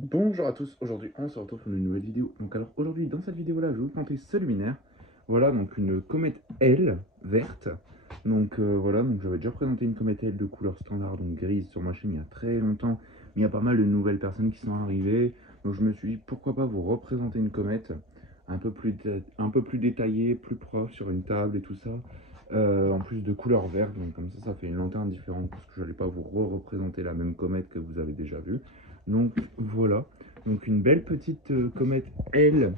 Bonjour à tous, aujourd'hui on se retrouve pour une nouvelle vidéo. Donc alors aujourd'hui dans cette vidéo là je vais vous présenter ce luminaire. Voilà donc une comète L verte. Donc voilà, donc j'avais déjà présenté une comète L de couleur standard, donc grise sur ma chaîne il y a très longtemps. Mais il y a pas mal de nouvelles personnes qui sont arrivées. Donc je me suis dit pourquoi pas vous représenter une comète un peu plus détaillée, plus proche sur une table et tout ça. En plus de couleur verte, donc comme ça fait une lanterne différente parce que je n'allais pas vous représenter la même comète que vous avez déjà vue. Donc voilà, donc une belle petite comète L1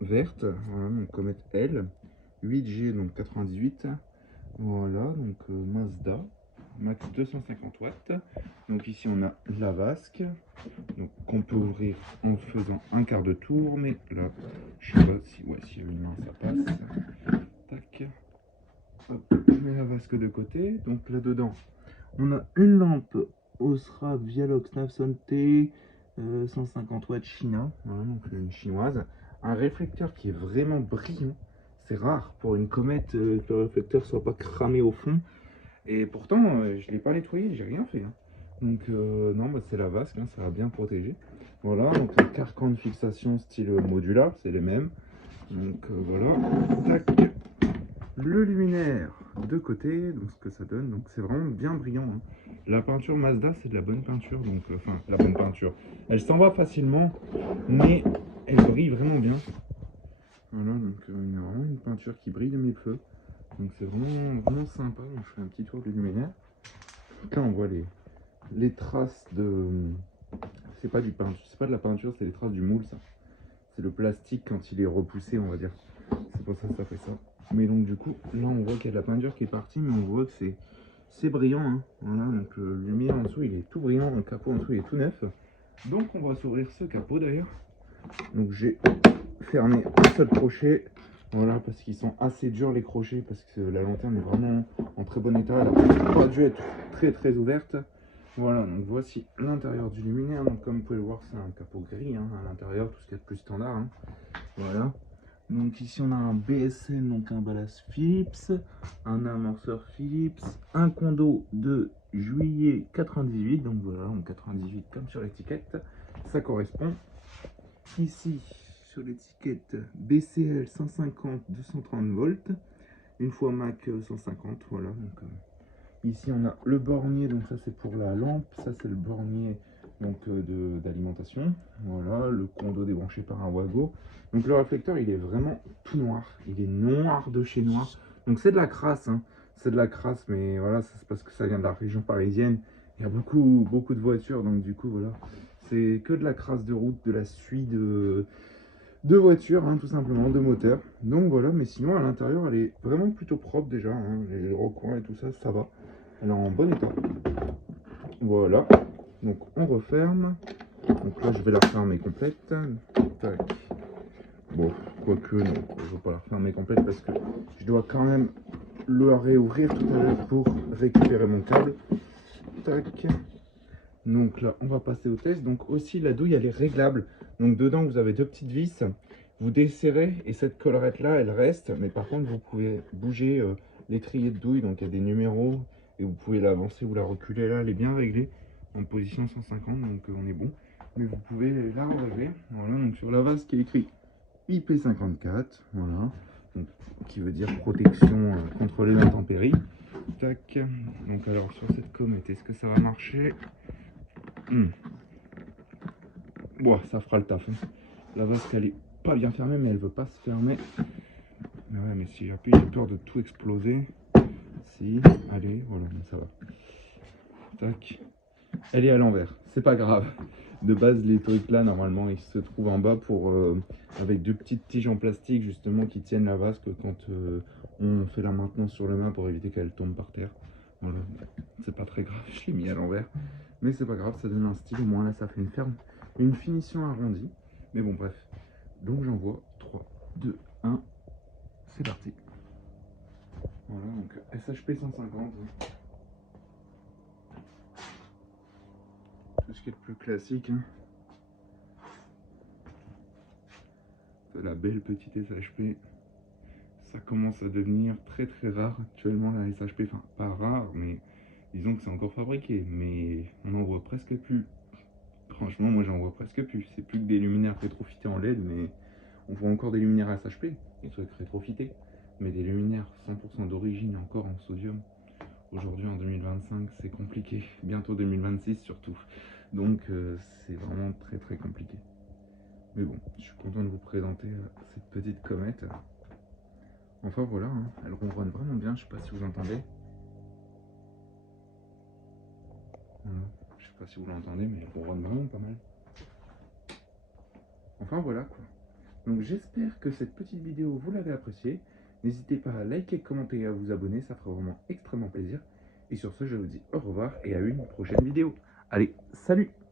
verte, voilà, donc comète L, 8G donc 98, voilà, donc Mazda, max 250 watts. Donc ici on a la vasque, donc qu'on peut ouvrir en faisant un quart de tour, mais là, je sais pas si, ouais, si une main ça passe. Tac, hop, je mets la vasque de côté, donc là dedans on a une lampe Osra Vialox 900T 150 watts China, voilà, donc une chinoise. Un réflecteur qui est vraiment brillant. C'est rare pour une comète que le réflecteur soit pas cramé au fond. Et pourtant, je ne l'ai pas nettoyé, j'ai rien fait, hein. Donc non, bah, c'est la vasque, hein, ça va bien protéger. Voilà, donc les carcans de fixation style modular, c'est les mêmes. Donc voilà, tac, le luminaire de côté, donc ce que ça donne, donc c'est vraiment bien brillant, hein. La peinture Mazda, c'est de la bonne peinture, donc enfin la bonne peinture. Elle s'en va facilement, mais elle brille vraiment bien. Voilà, donc il y a vraiment une peinture qui brille de mes feux. Donc c'est vraiment sympa. Donc je fais un petit tour du luminaire. Là on voit les traces de. C'est pas du peinture, c'est pas de la peinture, c'est les traces du moule ça. C'est le plastique quand il est repoussé, on va dire. C'est pour ça que ça fait ça. Mais donc du coup, là on voit qu'il y a de la peinture qui est partie, mais on voit que c'est brillant, hein. Voilà, donc le lumière en dessous il est tout brillant, le capot en dessous il est tout neuf. Donc on va s'ouvrir ce capot d'ailleurs. Donc j'ai fermé un seul crochet, voilà, parce qu'ils sont assez durs les crochets, parce que la lanterne est vraiment en très bon état, elle n'a pas dû être très ouverte. Voilà, donc voici l'intérieur du luminaire. Donc comme vous pouvez le voir, c'est un capot gris, hein, à l'intérieur, tout ce qui est plus standard, hein. Voilà. Donc ici on a un BSN, donc un ballast Philips, un amorceur Philips, un condo de juillet 98, donc voilà, en 98 comme sur l'étiquette, ça correspond. Ici sur l'étiquette BCL 150 230 volts, une fois Mac 150, voilà. Donc, ici on a le bornier, donc ça c'est pour la lampe, ça c'est le bornier donc d'alimentation. Voilà, le condo débranché par un Wago. Donc le réflecteur il est vraiment tout noir, il est noir de chez noir. Donc c'est de la crasse, hein. C'est de la crasse, mais voilà, c'est parce que ça vient de la région parisienne. Il y a beaucoup de voitures, donc du coup voilà, c'est que de la crasse de route, de la suie de voitures, hein, tout simplement, de moteur. Donc voilà, mais sinon à l'intérieur elle est vraiment plutôt propre déjà, hein. Les recoins et tout ça, ça va. Elle est en bon état. Voilà. Donc on referme. Donc là je vais la refermer complète. Tac. Bon, quoique non, je ne vais pas la refermer complète parce que je dois quand même le réouvrir tout à l'heure pour récupérer mon câble. Tac. Donc là on va passer au test. Donc aussi la douille elle est réglable. Donc dedans vous avez deux petites vis. Vous desserrez et cette collerette là elle reste. Mais par contre vous pouvez bouger l'étrier de douille. Donc il y a des numéros et vous pouvez l'avancer ou la reculer. Là elle est bien réglée en position 150, donc on est bon. Mais vous pouvez la relever. Voilà, donc sur la vase qui est écrit IP54, voilà, donc, qui veut dire protection contre les intempéries. Tac. Donc alors sur cette comète, est-ce que ça va marcher? Bon, ça fera le taf, hein. La vasque elle est pas bien fermée, mais elle veut pas se fermer. Mais ouais, mais si j'appuie, j'ai peur de tout exploser. Si, allez, voilà, ça va. Tac. Elle est à l'envers, c'est pas grave. De base, les trucs là, normalement, ils se trouvent en bas pour avec deux petites tiges en plastique justement qui tiennent la vasque quand on fait la maintenance sur le main pour éviter qu'elle tombe par terre. Voilà, c'est pas très grave, je l'ai mis à l'envers, mais c'est pas grave, ça donne un style. Au moins là, ça fait une finition arrondie. Mais bon, bref. Donc j'envoie 3, 2, 1, c'est parti. Voilà, donc SHP 150. Tout ce qui est le plus classique, hein. C'est la belle petite SHP. Ça commence à devenir très rare actuellement la SHP. Enfin, pas rare, mais disons que c'est encore fabriqué. Mais on en voit Franchement, moi j'en vois presque plus. C'est plus que des luminaires rétrofités en LED, mais on voit encore des luminaires à SHP, des trucs rétrofités. Mais des luminaires 100% d'origine encore en sodium. Aujourd'hui en 2025, c'est compliqué. Bientôt 2026 surtout. Donc c'est vraiment très très compliqué. Mais bon, je suis content de vous présenter cette petite comète. Enfin voilà, hein, elle ronronne vraiment bien, je sais pas si vous entendez. Je sais pas si vous l'entendez, mais elle ronronne vraiment pas mal. Enfin voilà quoi. Donc j'espère que cette petite vidéo vous l'avez appréciée. N'hésitez pas à liker, commenter et à vous abonner, ça fera vraiment extrêmement plaisir. Et sur ce, je vous dis au revoir et à une prochaine vidéo. Allez, salut!